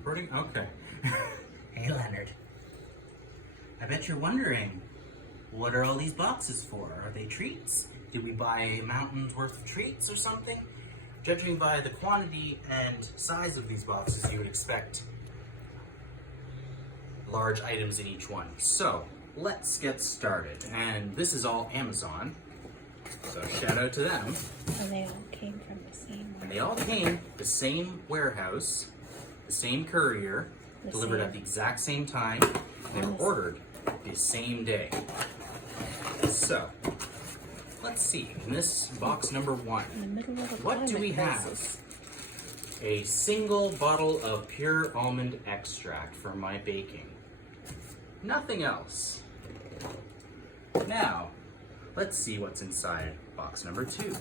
Recording? Okay. Hey, Leonard. I bet you're wondering, what are all these boxes for? Are they treats? Did we buy a mountain's worth of treats or something? Judging by the quantity and size of these boxes, you would expect large items in each one. So, let's get started. And this is all Amazon, so shout out to them. And they all came from the same warehouse. And they all came the same warehouse, the same courier, delivered at the exact same time. They were ordered the same day. So, let's see. In this box number one, In the middle of a what do we climate have? crisis. A single bottle of pure almond extract for my baking. Nothing else. Now, let's see what's inside box number two.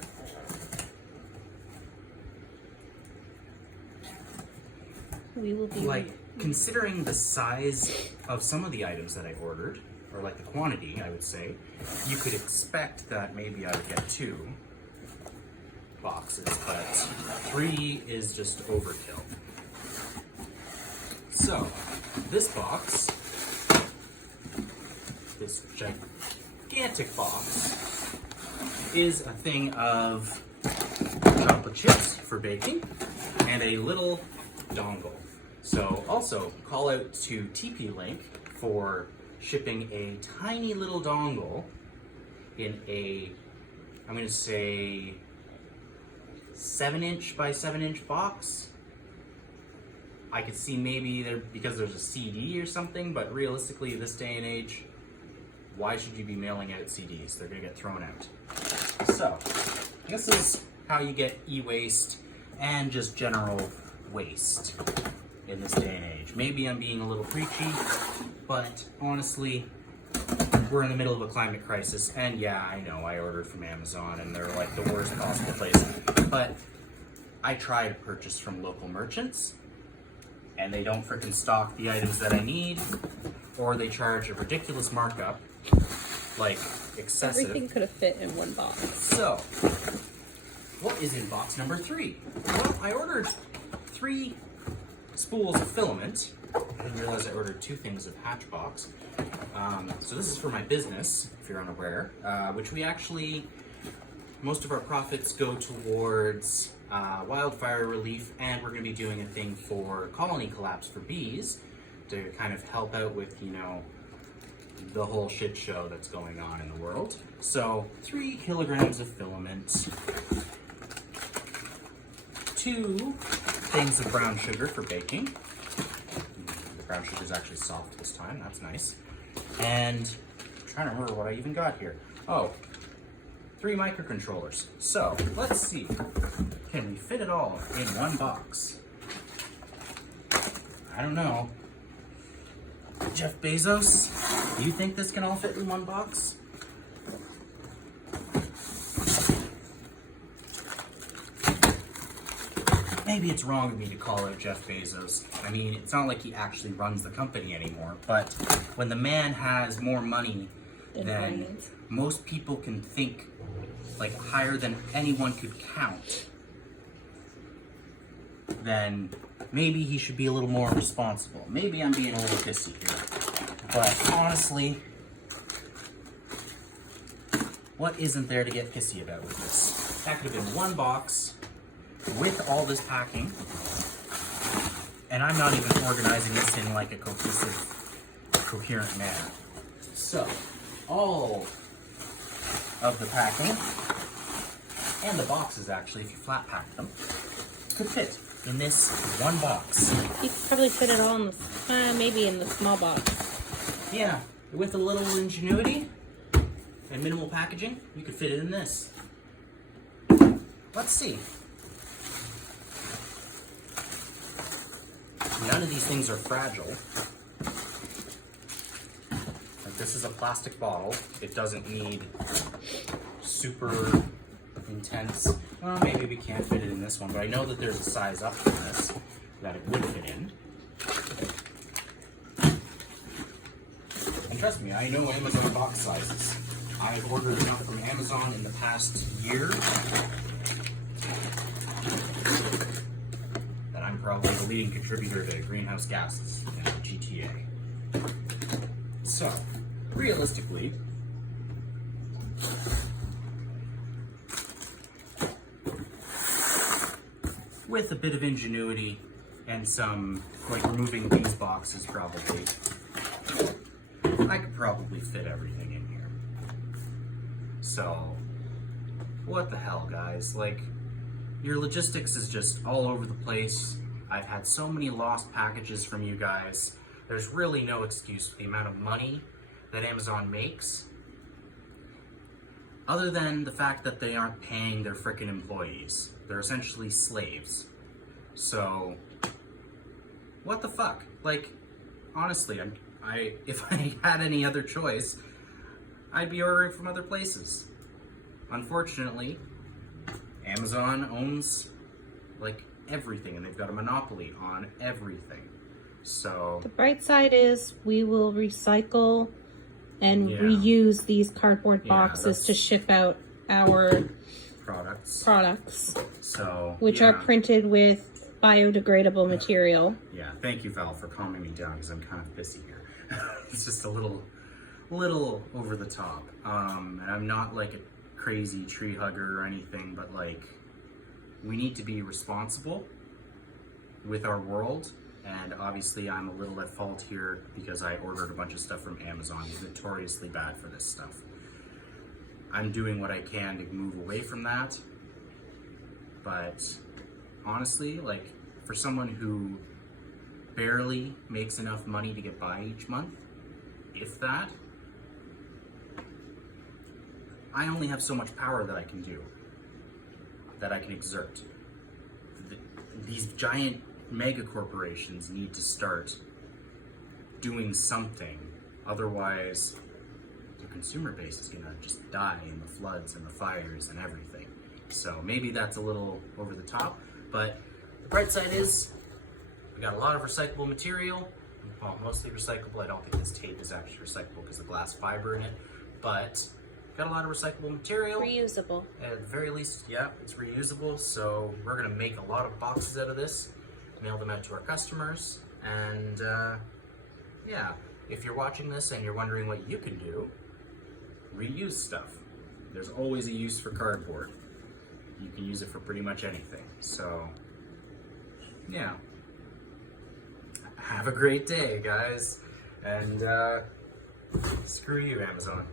We will be Considering the size of some of the items that I ordered, or like the quantity, I would say, you could expect that maybe I would get 2 boxes, but 3 is just overkill. So, this box, this gigantic box, is a thing of chocolate chips for baking and a little dongle. So also call out to TP-Link for shipping a tiny little dongle in a, I'm going to say 7-inch by 7-inch box. I could see maybe there, because there's a CD or something, but realistically this day and age, why should you be mailing out CDs? They're going to get thrown out. So, this is how you get e-waste and just general waste in this day and age. Maybe I'm being a little preachy, but honestly, we're in the middle of a climate crisis, and yeah, I know I ordered from Amazon and they're like the worst possible place, but I try to purchase from local merchants, and they don't frickin' stock the items that I need, or they charge a ridiculous markup, like excessive. Everything could have fit in one box. So, what is in box number 3? Well, I ordered 3 spools of filament. I didn't realize I ordered 2 things of Hatchbox. So this is for my business, if you're unaware, which we actually, most of our profits go towards wildfire relief, and we're going to be doing a thing for colony collapse for bees to kind of help out with, you know, the whole shit show that's going on in the world. So 3 kilograms of filament, 2 things of brown sugar for baking. The brown sugar is actually soft this time, that's nice. And I'm trying to remember what I even got here. Oh, 3 microcontrollers. So, let's see. Can we fit it all in one box? I don't know. Jeff Bezos, do you think this can all fit in one box? Maybe it's wrong of me to call out Jeff Bezos. I mean, it's not like he actually runs the company anymore, but when the man has more money than most people can think, like higher than anyone could count, then maybe he should be a little more responsible. Maybe I'm being a little pissy here, but honestly, what isn't there to get pissy about with this? That could have been one box with all this packing, and I'm not even organizing this in like a cohesive, coherent manner. So, all of the packing, and the boxes actually, if you flat pack them, could fit in this one box. You could probably fit it all in the, maybe in the small box. Yeah, with a little ingenuity and minimal packaging, you could fit it in this. Let's see. None of these things are fragile. Like, this is a plastic bottle. It doesn't need super intense. Well, maybe we can't fit it in this one, but I know that there's a size up from this that it would fit in. And trust me, I know Amazon box sizes. I've ordered enough from Amazon in the past year that I'm probably the leading contributor to greenhouse gases in the GTA. So, realistically, with a bit of ingenuity and some, like, removing these boxes probably, I could probably fit everything in here. So, what the hell, guys? Like, your logistics is just all over the place. I've had so many lost packages from you guys. There's really no excuse for the amount of money that Amazon makes, other than the fact that they aren't paying their frickin' employees. They're essentially slaves. So, what the fuck? Like, honestly, if I had any other choice, I'd be ordering from other places. Unfortunately, Amazon owns, like, everything, and they've got a monopoly on everything. So The bright side is we will recycle and reuse these cardboard boxes to ship out our products, so which are printed with biodegradable material. Yeah, thank you, Val, for calming me down because I'm kind of pissy here. It's just a little over the top. And I'm not like a crazy tree hugger or anything, but like, we need to be responsible with our world. And obviously I'm a little at fault here because I ordered a bunch of stuff from Amazon. It's notoriously bad for this stuff. I'm doing what I can to move away from that. But honestly, like, for someone who barely makes enough money to get by each month, if that, I only have so much power that I can do, that I can exert. These giant mega corporations need to start doing something, otherwise the consumer base is gonna just die in the floods and the fires and everything. So maybe that's a little over the top, but the bright side is we got a lot of recyclable material. Well, mostly recyclable. I don't think this tape is actually recyclable because of the glass fiber in it, but got a lot of recyclable material. Reusable. At the very least, yeah, it's reusable. So we're gonna make a lot of boxes out of this, mail them out to our customers, and yeah, if you're watching this and you're wondering what you can do, reuse stuff. There's always a use for cardboard. You can use it for pretty much anything. So yeah, have a great day, guys, and screw you, Amazon.